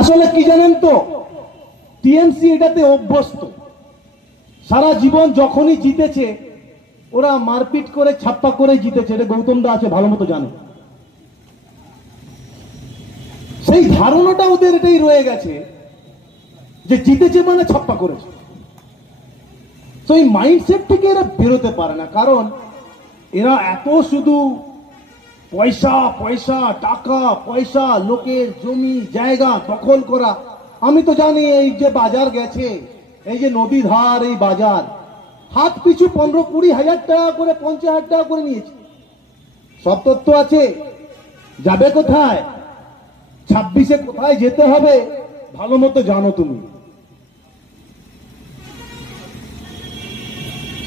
আসলে কি জানেন তো, টিএমসি এটাতে অভ্যস্ত। সারা জীবন যখনই জিতেছে ওরা মারপিট করে ছাপ্পা করে জিতেছে, এটা গৌতম দা আছে ভালো মতো জানে। সেই ধারণাটা ওদের এটাই রয়ে গেছে যে জিতেছে মানে ছাপ্পা করেছে। তো এই মাইন্ডসেট থেকে এরা বেরোতে পারে না, কারণ এরা এত শুধু পয়সা পয়সা, টাকা পয়সা, লোকের জমি জায়গা দখল করা। আমি তো জানি এই যে বাজার গেছে, এই যে নদী ধার এই বাজার, হাত পিছু 15-20 হাজার টাকা করে, 50,000 টাকা করে নিয়েছে। সব তথ্য আছে। যাবে কোথায়, 26-এ কোথায় যেতে হবে ভালো মতো জানো তুমি।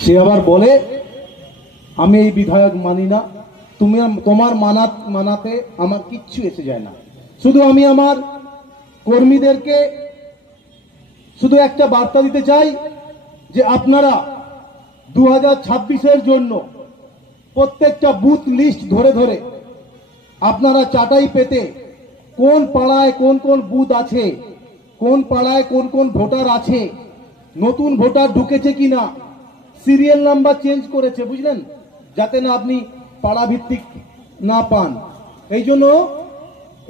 সে আবার বলে আমি এই বিধায়ক মানি না, তুমি তোমার মানাতে আমার কিচ্ছু এসে যায় না। শুধু আমি আমার কর্মীদেরকে শুধু একটা বার্তা দিতে চাই যে আপনারা 2026-এর জন্য প্রত্যেকটা বুথ লিস্ট ধরে ধরে আপনারা চাটাই পেতে কোন পাড়ায় কোন কোন বুথ আছে, কোন পাড়ায় কোন কোন ভোটার আছে, নতুন ভোটার ঢুকেছে কিনা, সিরিয়াল নাম্বার চেঞ্জ করেছে, বুঝলেন, যাতে না আপনি পাড়া ভিত্তিক না পান। এই জন্য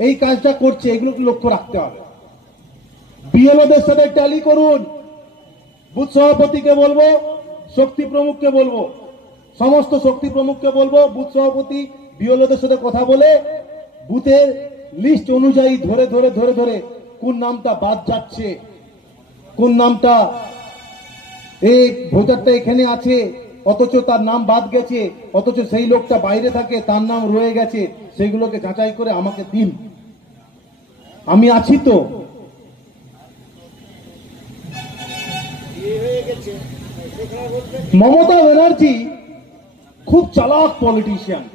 এই কাজটা করছে, এগুলো লক্ষ্য রাখতে হবে। বিএলওদের সাথে ট্যালি করুন। বুথ সভাপতিকে বলবো, শক্তি প্রমুখকে বলবো, সমস্ত শক্তি প্রমুখকে বলবো, বুথ সভাপতি বিএলওদের সাথে কথা বলে বুথের লিস্ট অনুযায়ী ধরে ধরে ধরে ধরে কোন নামটা বাদ যাচ্ছে, কোন নামটা এই ভোটারটা এখানে আছে অথচ তার নাম বাদ গেছে, অথচ সেই লোকটা বাইরে থাকে তার নাম রয়ে গেছে, সেইগুলোকে যাচাই করে আমাকে দিন, আমি আছি তো। মমতা ব্যানার্জি খুব চালাক পলিটিশিয়ান।